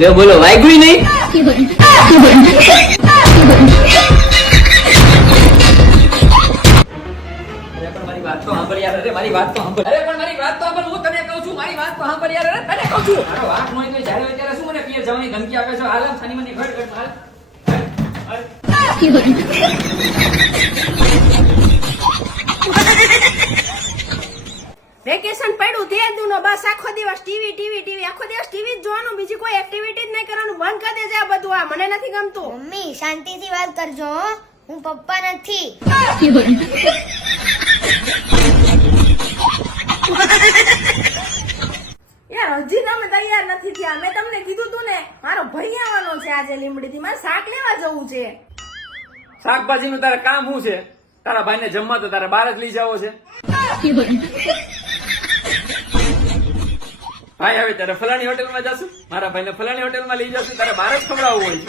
લે બોલો વાગ્યું નહીં. મારી વાત તો સાંભળ યાર. અરે મારી વાત તો સાંભળ. અરે પણ મારી વાત તો સાંભળ. હું તને કહું છું મારી વાત તો સાંભળ યાર. અરે તને કહું છું મારો વાત ન હોય તો જ્યારે હોય ત્યારે શું મને પિયર જવાની ધમકી આપે છે? હાલ સાની મને ઘટ ઘટ માર. વેકેશન પડ્યું તે દુનો બસ આખો દિવસ ટીવી આખો દિવસ ટીવી જ જોવાનું, બીજી કોઈ એક્ટિવિટી જ નહીં કરવાનું. બંધ કરી દેજે આ બધું. આ મને નથી ગમતું. મમ્મી શાંતિથી વાત કરજો હો. હું પપ્પા નથી. યાર હજી તમે તૈયાર નથી થયા. મેં તમને કીધું તું ને મારો ભાઈ આવવાનો છે આજે લીમડીથી. મારે શાક લેવા જવું છે. શાકભાજી નું તારે કામ શું છે? તારા ભાઈને જમવા તો તારે બહાર જ લઈ જવો છે. ભાઈ હવે તારે ફલાણી હોટેલમાં જશું, મારા ભાઈને ફલાણી હોટેલમાં લઈ જશું, તારે બહાર જ ખવડાવવું હોય છે.